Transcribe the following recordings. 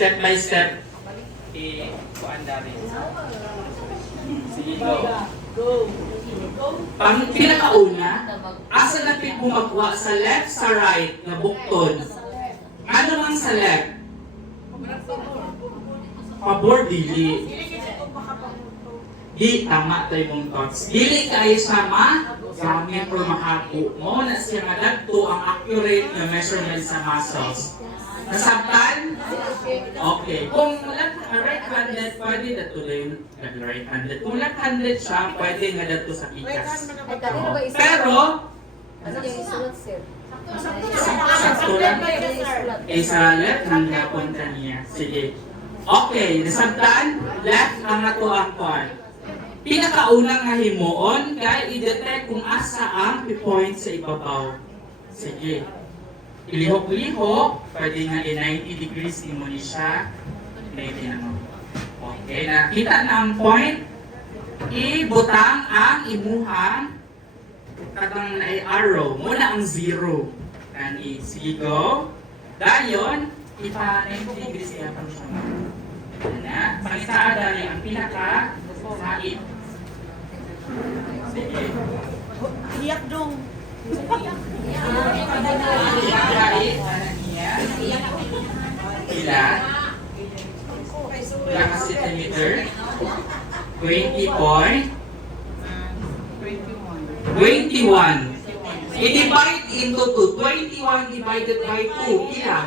step by step. Kuanda rin. Sige, go. Pang pinakauna, asa na bumagwa sa left sa right na bukton. Ano mang sa left? Pabor, dili. Di, tama tayo mong thoughts. Dili kayo sama, gamit or mahako mo na siya madagto ang accurate na measurement sa muscles. Nasabtan? Okay. Kung right-handed, pwede na ito din right-handed. Kung left-handed siya, pwede nga na ito sa pikas. Pero, sakto lang. Sa left hand na punta niya. Sige. Okay, nasabtan? Left ang ato ang point. Pinakaunang nga himuon, kaya i-detect kung asa ang point sa ibabaw. Sige. Ilihok-lihok, pwede nga i-90 degrees imo ni siya. Pwede na mo. Okay, nakita na ang point. Ibutang ang imuhang katang na arrow. Muna ang 0. Kani, sige go. Dayon, ipa-90 degrees kaya pang siya. Na, pangitaan dali ang pinaka-hait. Sige. Iyak dong. Pila? Pila ka centimeter? 20 point? 21. I-divide into 2. 21 divided by 2. Pila?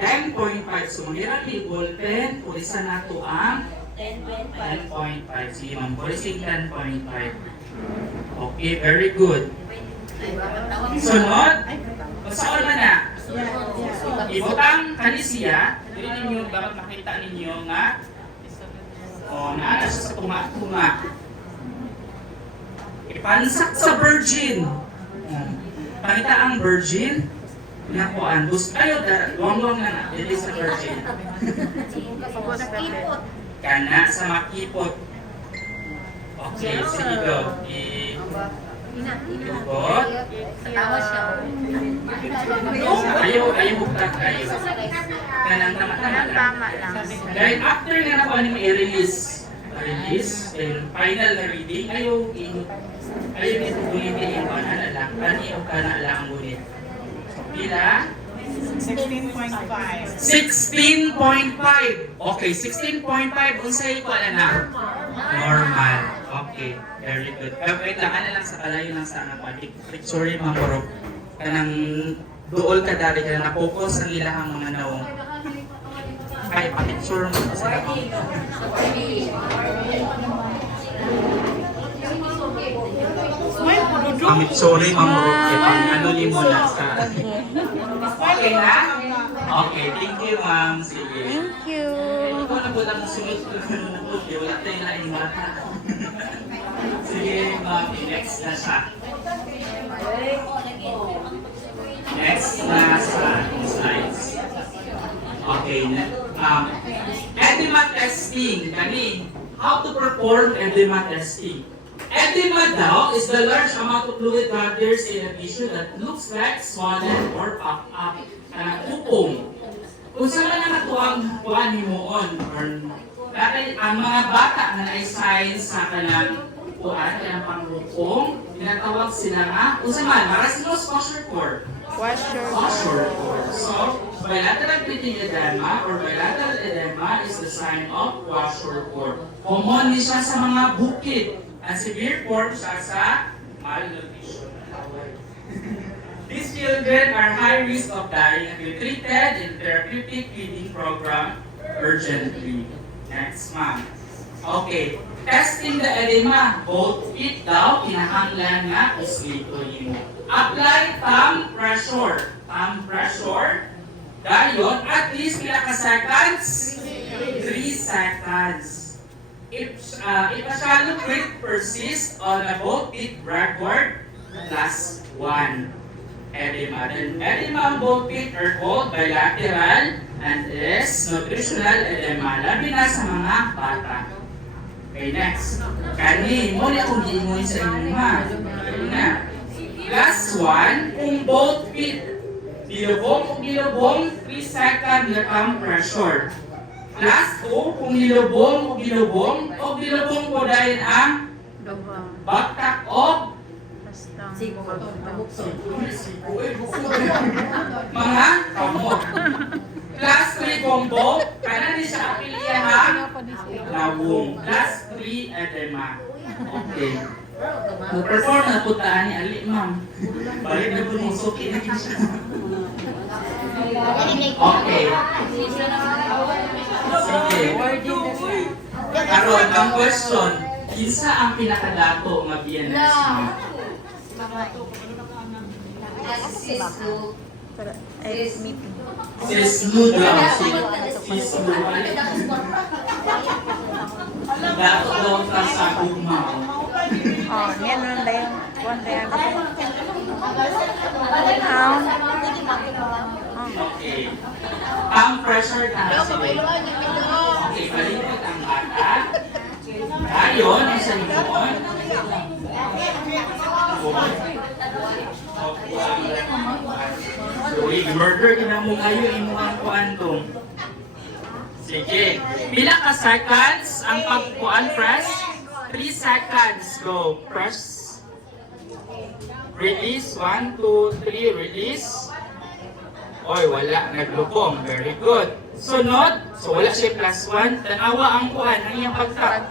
10.5. So, mangyara ni ballpen. Pulisa na ito ang 10.5. Sige, ma'am. Pulising 10.5. Okay, very good. Sunod, saan man na? Ibutang kanisiya, dili ninyo dapat makita ninyo nga naana siya sa tunga-tunga. Ipansak sa virgin. Pakita ang virgin. Nakuan, gusto kayo, luwang-luwang na dili sa virgin. Kana sa makipot. Okay, sige go. Ikot. Ayaw buktak kayo. Kanang tama lang. Dahil after nga nakuha niyo i-release. Then final na reading, ayaw nito ulitin yung kanan lang. Kani o kanan lang ang ulit. So, pila? 16.5. 16.5. Okay, 16.5. Unsay ko na? Normal. Okay, very good. Wait lang, lang sa kalayo lang sa anak. Sorry mga kurok. Kanang duol ka dari ka na focus ang ilahang mga naong. Ay, picture mo sa sorry mga kurok. Pang ano ni mo na sa... Okay na? Okay, thank you ma'am. Sige. Thank you. Ikaw na po lang sunod ko na nabuti. Wala tayo na imata. Sige ma'am, next na siya. Next na sa slides. Okay. Edema testing. Kani, how to perform edema testing. Edema daw is the large amount of fluid gathers in a tissue that looks like swollen or puffed up. Kanang kupong. Kung saan na natuang kuhan himuon or dahil ang mga bata na na-signs sa kanang kuhan, kanang pangkupong, tinatawag sila nga, kung saan man, marasilos kwashiorkor. Kwashiorkor. So, bilateral bleeding edema or bilateral edema is the sign of kwashiorkor. Common ni siya sa mga bukid. Ang severe form siya sa malnutrition. These children are high risk of dying and be treated in therapeutic feeding program urgently. Next month. Okay. Testing the edema. Both feet daw, kinahanglan nga islito mo. Apply thumb pressure. Thumb pressure. Dayon, at least pila ka seconds? 3 seconds. If a shallow prick persists on a both feet record, plus 1. Edema. Then edema on both feet are called bilateral and is nutritional edema. Labi na sa mga bata. Okay, next. Kani, mo na kung giingon sa inyo ha. Okay na. Plus 1, kung both feet Nilubong kung nilubong, 3 seconds na ang pressure. Last 2, kung nilubong ko dahil ang baktak o mga kamot. Class 3 combo, kanan di sa apilyahan, lawong. Class 3 edema. Okay. Mag-perform na po taan ni Ali, ma'am. Balik na po mong suki na siya. Okay. Sige. Karon, ang question, kinsa ang pinakadato nga BNS mo? Si Smooth lang. Si Smooth. Dato daw ka sa guma. Oh, yan lang ba yung one day Okay. Ang pressure taas. Okay, baliktad ang bata. Ayon, isa niyon. Murder ka na mo kayo, imuhan ko antong. Sige. Pila ka seconds ang pagkuan press? 3 seconds. Go. Press. Release. 1, 2, 3. Release. Oy, wala. Naglubong. Very good. Sunod. So, wala siya +1. Tanawa ang kuhan. Ang iyang pagtak.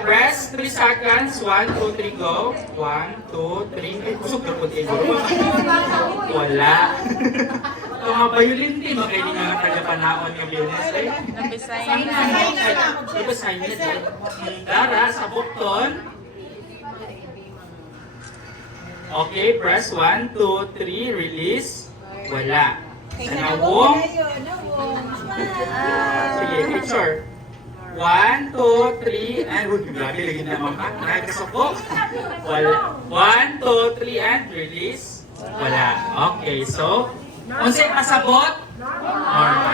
Press 3 seconds. 1, 2, 3, go. 1, 2, 3. Ay, kusog na po tayo. Wala. Ito mga violin din. Makaya din nga taga-panahon ng business. Eh. Nabisayan Nabisayan na. Dara, sa bukton. Okay, press 1, 2, 3. Release. Wala. Sanawong. Sige, picture. 1, 2, 3, and grabe lagi naman ka. Nakakasukok. Wala. 1, 2, 3, and release. Wala. Okay, so, unsay pasabot? Alright.